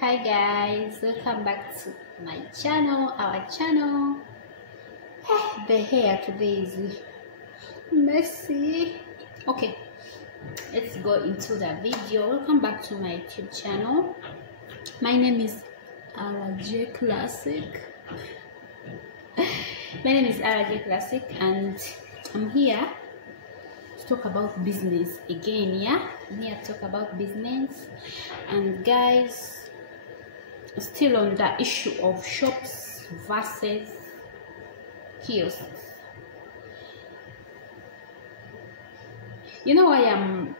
Hi guys, welcome back to my channel, our channel. The hair today is messy. Okay, let's go into the video. Welcome back to my YouTube channel. My name is RJ Classic. My name is RJ Classic and I'm here to talk about business again. I'm here to talk about business. And guys, still on the issue of shops versus kiosks. You know why I'm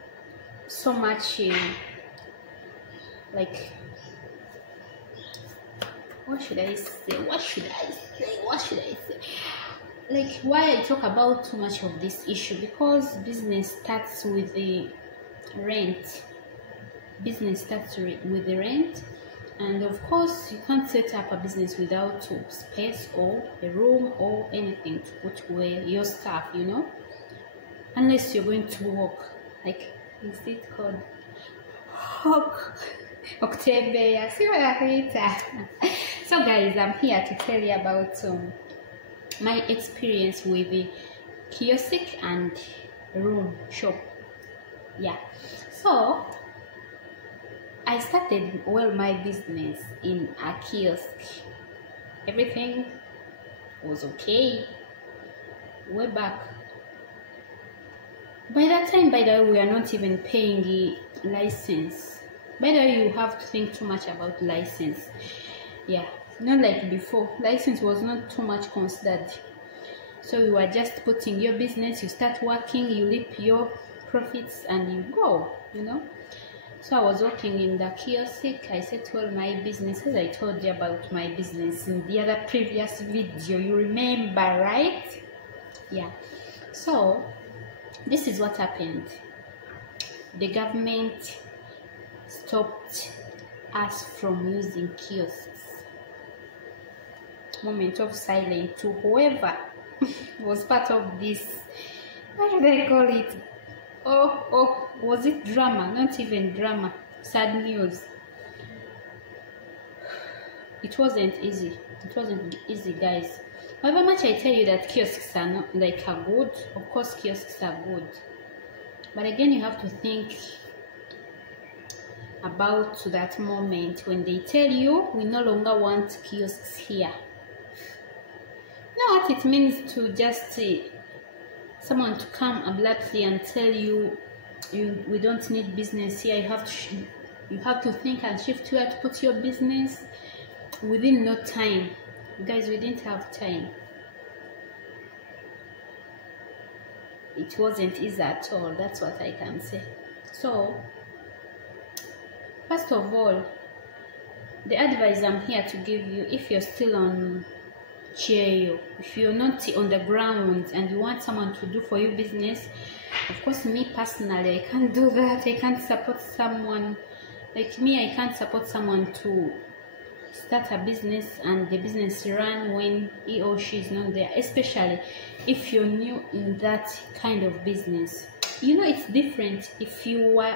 so much like, what should I say? Like, why I talk about too much of this issue? Because business starts with the rent. And of course, you can't set up a business without space or a room or anything to put away your stuff, you know, unless you're going to walk, like, is it called October? See what I hate. So guys, I'm here to tell you about my experience with the kiosk and room shop. So I started my business in a kiosk. Everything was okay way back. By that time, by the way, we are not even paying the license. By the way, you have to think too much about license. Not like before. License was not too much considered. So you are just putting your business, you start working, you reap your profits and you go, you know. So I was working in the kiosk. I settled my business, as I told you about my business in the other previous video. You remember, right? So this is what happened. The government stopped us from using kiosks. Moment of silence to whoever was part of this. What should I call it? Was it drama? Not even drama. Sad news. It wasn't easy. Guys. However much I tell you that kiosks are not are good. Of course, kiosks are good. But again, you have to think about that moment when they tell you we no longer want kiosks here. You know what it means to just someone to come abruptly and tell you, we don't need business here. You have to think and shift where to put your business within no time. Guys, we didn't have time. It wasn't easy at all. That's what I can say. So first of all, the advice I'm here to give you, if you're still on chair, if you're not on the ground and you want someone to do for you business, of course, me personally, I can't do that. I can't support someone like me. I can't support someone to start a business and the business run when he or she is not there, especially if you're new in that kind of business. You know, it's different if you were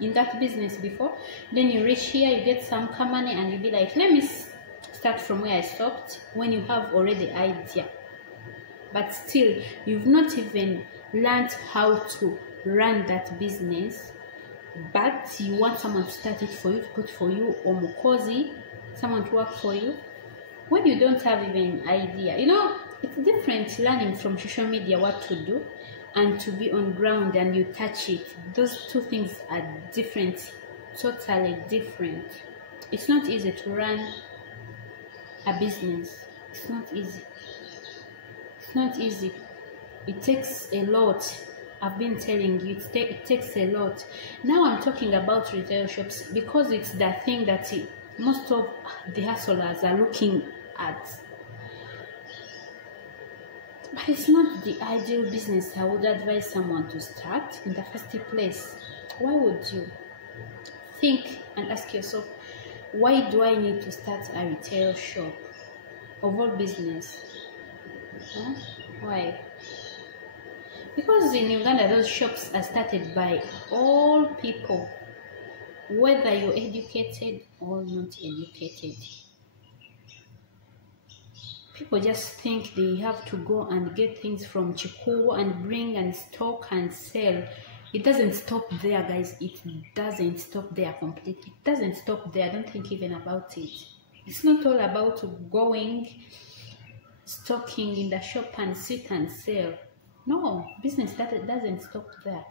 in that business before, then you reach here, you get some money and you be like, let me start from where I stopped, when you have already idea, but still you've not even learned how to run that business, but you want someone to start it for you, to put for you, or mukozi, someone to work for you, when you don't have even idea. You know, it's different learning from social media what to do and to be on ground and you touch it. Those two things are different, totally different. It's not easy to run a business. It's not easy. It takes a lot. I've been telling you, it takes a lot. Now I'm talking about retail shops because it's the thing that most of the hustlers are looking at. But it's not the ideal business I would advise someone to start in the first place. Why would you? Think and ask yourself, why do I need to start a retail shop of all business? Why? Because in Uganda, those shops are started by all people. whether you're educated or not educated. People just think they have to go and get things from Chikuwa and bring and stock and sell. It doesn't stop there, guys. It doesn't stop there completely. It doesn't stop there. Don't think even about it. It's not all about going, stocking in the shop and sit and sell. No, business that doesn't stop there.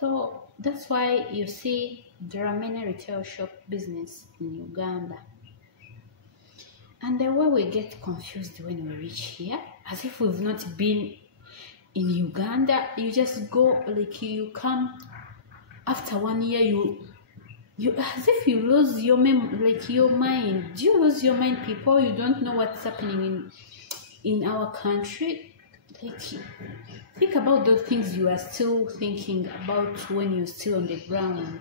So that's why you see there are many retail shop business in Uganda. And the way we get confused when we reach here, as if we've not been in Uganda, you just go, like you come after 1 year, you as if you lose your your mind. Do you lose your mind, people? You don't know what's happening in our country. Like, think about those things you are still thinking about when you're still on the ground.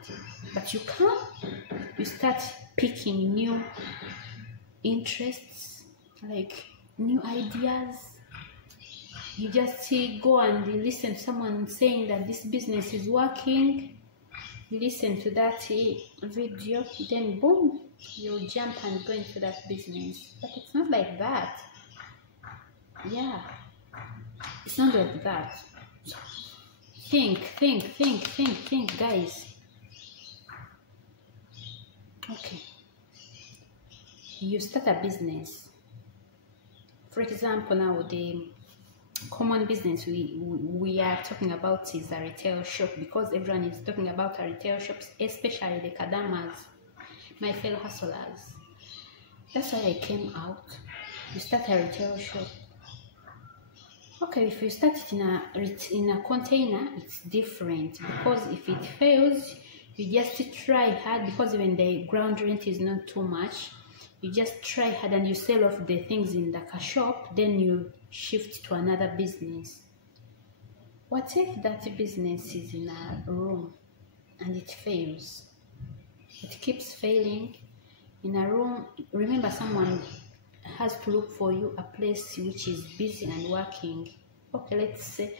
But you come, you start picking new interests, like new ideas. You just go and you listen to someone saying that this business is working. You listen to that video, then boom, you jump and go into that business. But it's not like that. Yeah, it's not like that. So think, guys. Okay, you start a business. For example, now the common business we are talking about is a retail shop, because everyone is talking about a retail shops, especially the kadamas, my fellow hustlers. That's why I came out. You start a retail shop. Okay, if you start it in a container, it's different, because if it fails, you just try hard, because even the ground rent is not too much. You just try hard and you sell off the things in the shop, then you shift to another business. What if that business is in a room and it fails? It keeps failing in a room. Remember, someone has to look for you a place which is busy and working. Okay, let's say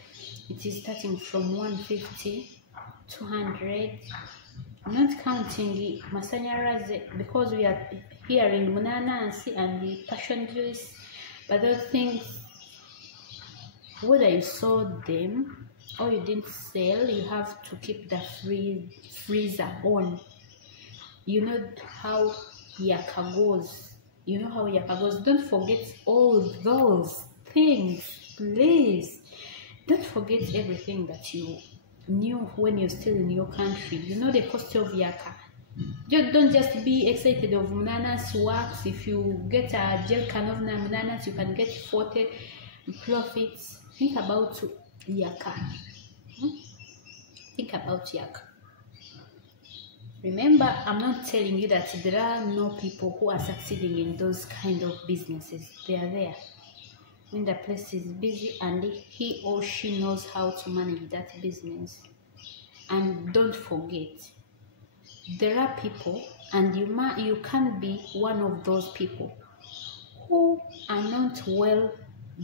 it is starting from 150, 200. I'm not counting masanyarazi, because we are hearing munanasi and the passion juice, but those things, whether you sold them or you didn't sell, you have to keep the freezer on. You know how yaka goes. Don't forget all those things, please. Don't forget everything that you knew when you're still in your country. You know the cost of yaka. Don't just be excited of munanas works. If you get a gel can of munanas, you can get 40 profits. Think about yaka. Think about yaka. Remember, I'm not telling you that there are no people who are succeeding in those kind of businesses. They are there. When the place is busy and he or she knows how to manage that business. And don't forget, there are people, and you can be one of those people who are not well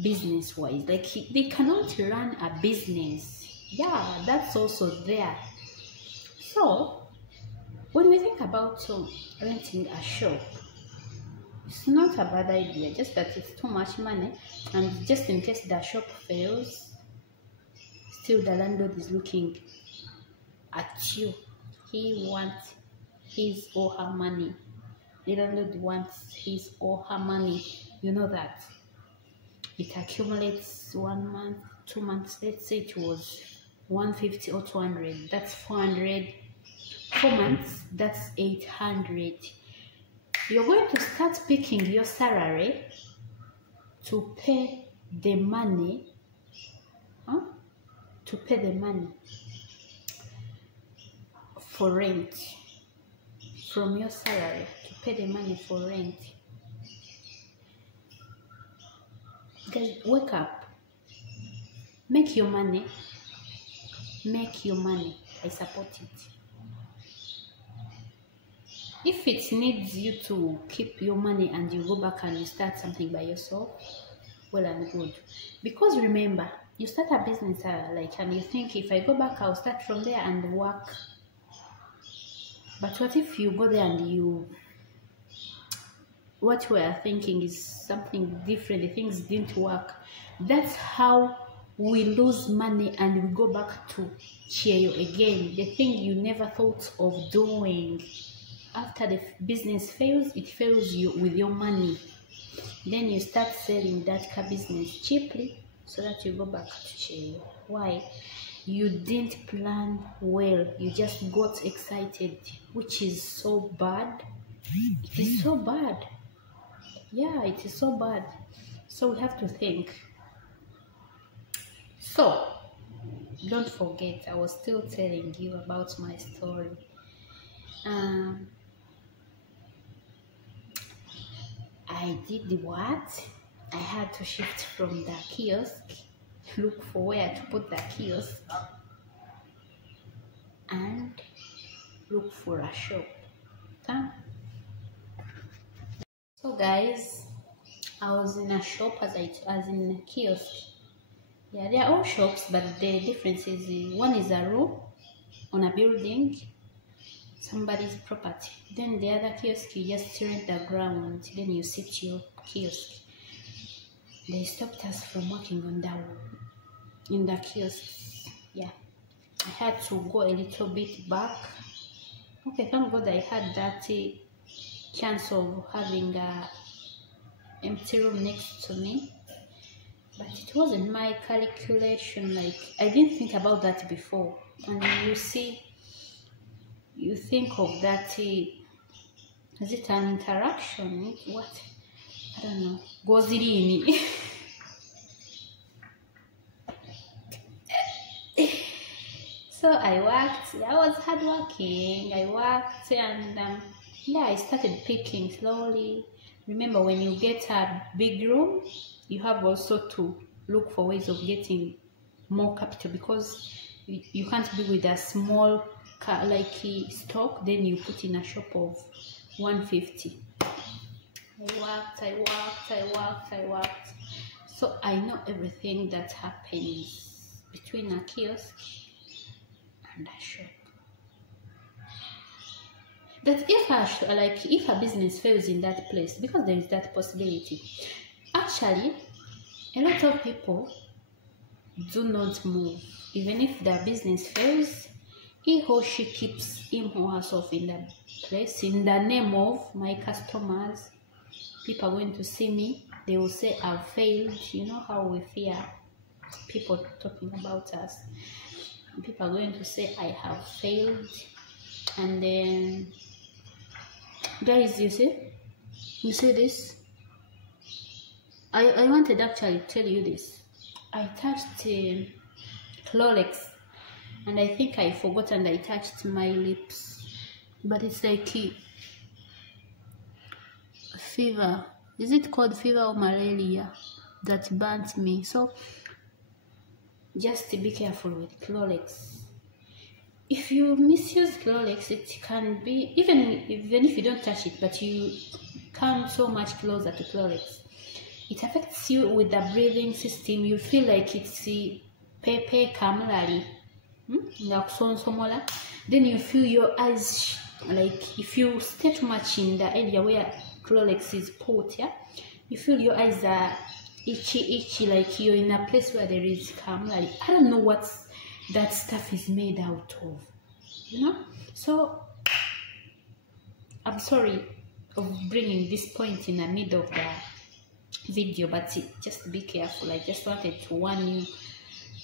business-wise. Like, they cannot run a business. Yeah, that's also there. So when we think about renting a shop, it's not a bad idea, just that it's too much money, and just in case the shop fails, still the landlord is looking at you. He wants his or her money. The landlord wants his or her money. You know that. It accumulates 1 month, 2 months. Let's say it was 150 or 200. That's 400. 4 months, that's 800. You're going to start picking your salary to pay the money, to pay the money for rent, from your salary to pay the money for rent. Guys, wake up, make your money, I support it. If it needs you to keep your money and you go back and you start something by yourself, well and good. Because remember, you start a business and you think, if I go back, I'll start from there and work But what if you go there and what we are thinking is something different, the things didn't work? That's how we lose money and we go back to Chieyo again, the thing you never thought of doing. After the business fails, it fails you with your money. Then you start selling that car business cheaply so that you go back to Chieyo. Why? You didn't plan well, you just got excited, which is so bad. It is so bad. Yeah, it is so bad. So we have to think. So don't forget, I was still telling you about my story. I did what? I had to shift from the kiosk, look for where to put the kiosk, and look for a shop. So guys, I was in a shop as in a kiosk. Yeah, they are all shops, but the difference is one is a room on a building, somebody's property. Then the other kiosk, you just rent the ground, then you sit your kiosk. They stopped us from working on in the kiosk. Yeah, I had to go a little bit back. Okay, thank God I had that chance of having a empty room next to me, but it wasn't my calculation. Like, I didn't think about that before. And you see, you think of that, is it an interaction? What? I don't know. Gozirini. So I worked. I was hardworking. I worked, and yeah, I started picking slowly. Remember, when you get a big room, you have also to look for ways of getting more capital, because you can't be with a small stock, then you put in a shop of 150. I worked. So I know everything that happens between a kiosk and a shop. That if a business fails in that place, because there is that possibility. Actually, a lot of people do not move. Even if their business fails, he or she keeps him or herself in the place in the name of my customers. People are going to see me, they will say I've failed. You know how we fear people talking about us. People are going to say I have failed. And then, guys, you see this? I wanted actually to tell you this. I touched Clorox, and I think I forgot and I touched my lips. But it's like fever. Is it called fever or malaria that burnt me? So just be careful with Clorox. If you misuse Clorox, it can be, even if you don't touch it, but you come so much closer to Clorox, it affects you with the breathing system. You feel like it's pepe kamlari, then you feel your eyes, like if you stay too much in the area where Clorox is put, yeah, you feel your eyes are itchy, like you're in a place where there is kamlari. I don't know what that stuff is made out of, So I'm sorry of bringing this point in the middle of the video, but just be careful. I just wanted to warn you,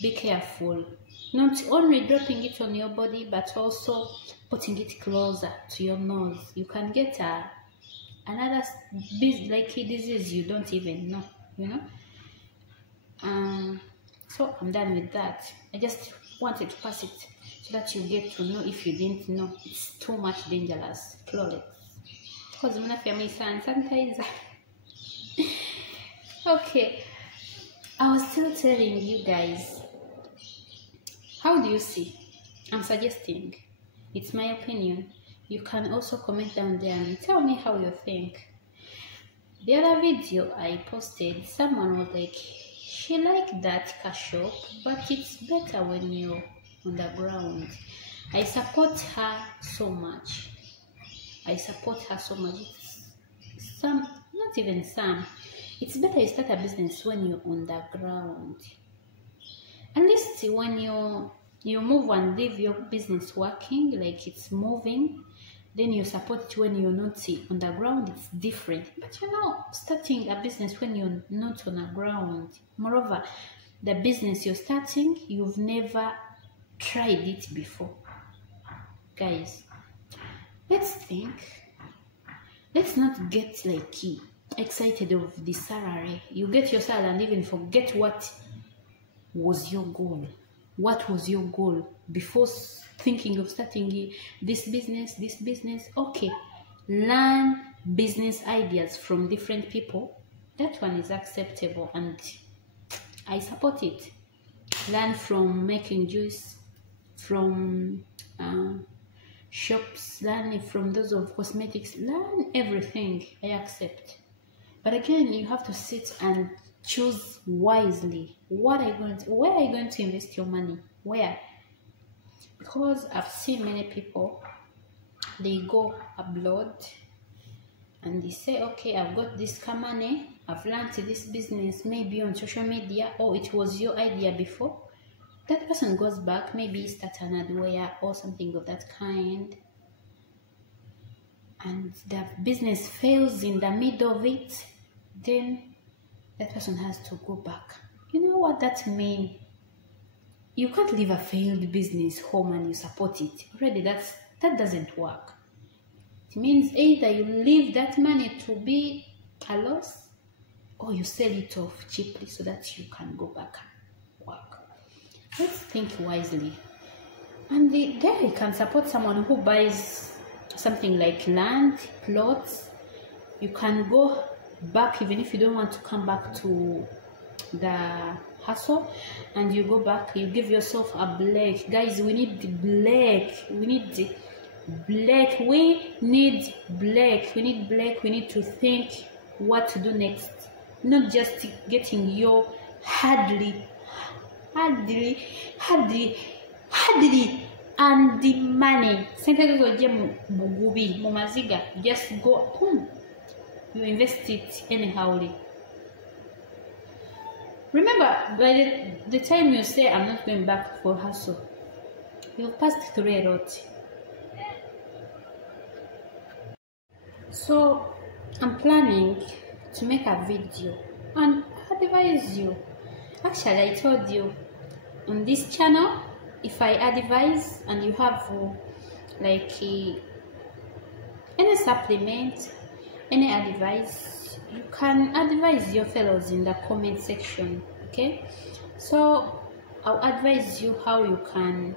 be careful. Not only dropping it on your body, but also putting it closer to your nose. You can get another disease you don't even know, So I'm done with that. I just wanted to pass it so that you get to know, if you didn't know, it's too much dangerous. Clorox. Because my family sometimes. Okay, I was still telling you guys. How do you see? I'm suggesting. It's my opinion. You can also comment down there and tell me how you think. The other video I posted, someone was like, she liked that car shop, but it's better when you're on the ground. I support her so much. I support her so much. Some, not even some. It's better you start a business when you're on the ground. At least when you move and leave your business working, like it's moving, then you support it when you're not on the ground. It's different. But starting a business when you're not on the ground. Moreover, the business you're starting, you've never tried it before. Guys, let's think. Let's not get like excited of the salary. You get your salary and even forget what was your goal. What was your goal before thinking of starting this business? Okay, learn business ideas from different people. That one is acceptable and I support it. Learn from making juice, from shops, learn from those of cosmetics, learn everything. I accept. But again, you have to sit and choose wisely. Where are you going to invest your money? Where? Because I've seen many people, they go abroad and they say, okay, I've got this money, I've learned this business, maybe on social media, or it was your idea before. That person goes back, maybe start another way or something of that kind, and the business fails in the middle of it, then that person has to go back. You know what that means? You can't leave a failed business home and you support it. Already that doesn't work. It means either you leave that money to be a loss or you sell it off cheaply so that you can go back and work. Let's think wisely. And there you can support someone who buys something like land, plots. You can go back even if you don't want to come back to the hustle, and you go back, you give yourself a break. Guys, we need break. We need break. We need to think what to do next, not just getting your hardly and the money. Just go boom. You invest it anyhowly. Remember, by the time you say I'm not going back for hustle, you've passed through a lot. So I'm planning to make a video and advise you. Actually, I told you on this channel, if I advise and you have like any supplement, any advice, you can advise your fellows in the comment section. Okay, so I'll advise you how you can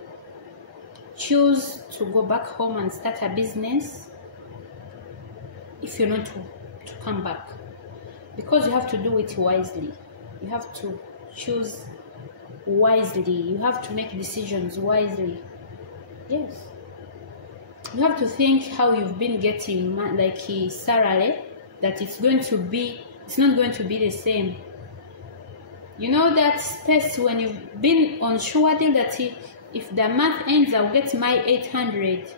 choose to go back home and start a business if you're not to come back, because you have to do it wisely. You have to choose wisely. You have to make decisions wisely. Yes, you have to think how you've been getting like salary, that it's not going to be the same. You know that space when you've been on sure deal that if the month ends I'll get my 800.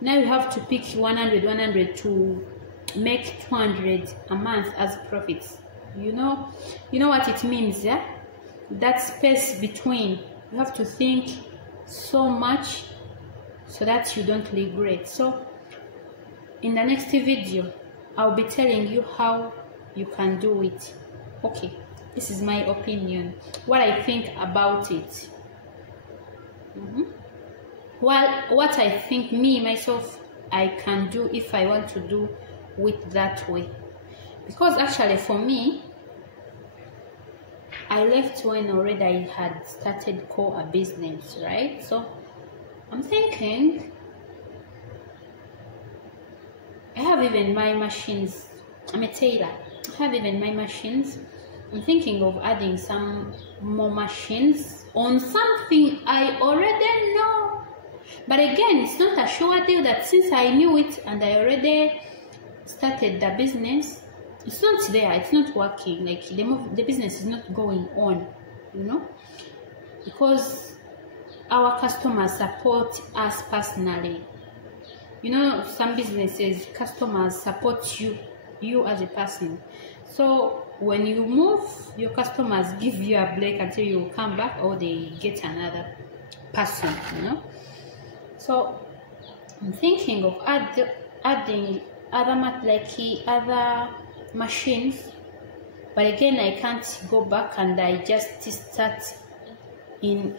Now you have to pick 100 to make 200 a month as profits. You know what it means, yeah? That space between, you have to think so much so that you don't regret. So in the next video I'll be telling you how you can do it. Okay, this is my opinion, what I think about it. Well, what I think myself I can do if I want to do it that way. Because actually for me, I left when already I had started a business, right? So I'm thinking, I have even my machines. I'm a tailor. I have even my machines. I'm thinking of adding some more machines on something I already know. But again, it's not a sure deal that since I knew it and I already started the business, it's not there, it's not working, like the business is not going on, because our customers support us personally. You know, some businesses, customers support you as a person. So when you move, your customers give you a break until you come back, or they get another person, you know. So I'm thinking of adding other machines, but again I can't go back and I just start in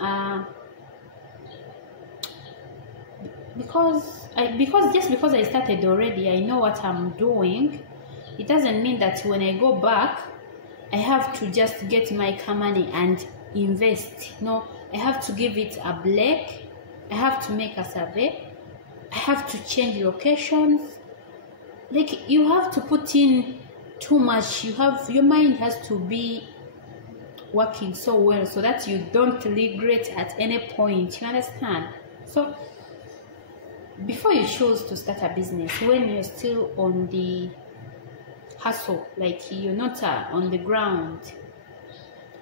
because I started already, I know what I'm doing. It doesn't mean that when I go back I have to just get my money and invest. No, I have to give it a break. I have to make a survey. I have to change locations. Like, you have to put in too much. Your mind has to be working so well so that you don't regret at any point. You understand? So before you choose to start a business, when you're still on the hustle, like you're not on the ground,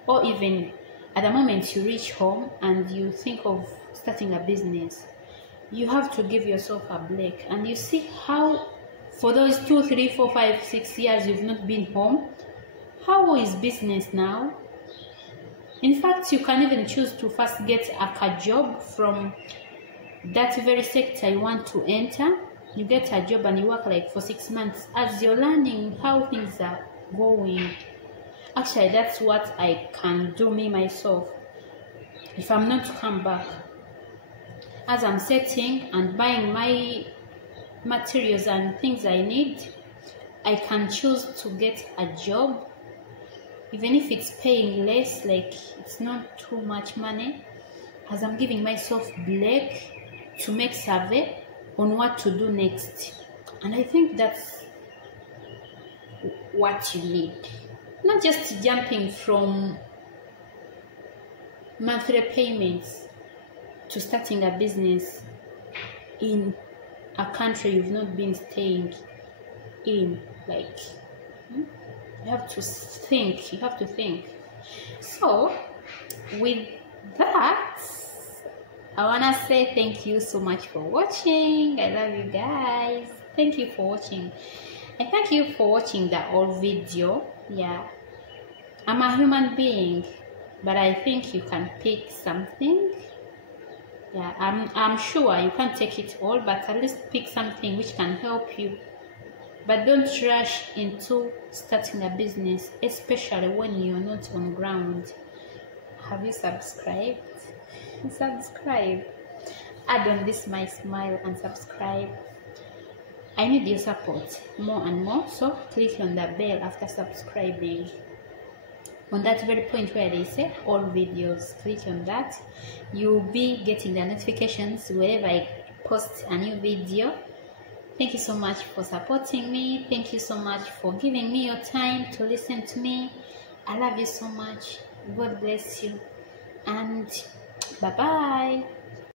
or even at the moment you reach home and you think of starting a business, you have to give yourself a break and you see how for those 2, 3, 4, 5, 6 years you've not been home, how is business now? In fact, you can even choose to first get a job from that very sector you want to enter. You get a job and you work like for 6 months as you're learning how things are going. Actually, that's what I can do me myself. If I'm not to come back, as I'm setting and buying my materials and things I need, I can choose to get a job, even if it's paying less, like it's not too much money, as I'm giving myself break to make survey on what to do next. And I think that's what you need. Not just jumping from monthly payments to starting a business in a country you've not been staying in. Like, you have to think. So with that, I wanna say thank you so much for watching. I love you guys. Thank you for watching. And thank you for watching the whole video. Yeah, I'm a human being, but I think you can pick something. Yeah, I'm sure you can't take it all, but at least pick something which can help you. But don't rush into starting a business, especially when you're not on ground. Have you subscribed? Subscribe. Add on this my smile and subscribe. I need your support more and more, so click on the bell after subscribing. On that very point where they say all videos, click on that. You'll be getting the notifications whenever I post a new video. Thank you so much for supporting me. Thank you so much for giving me your time to listen to me. I love you so much. God bless you. And bye-bye.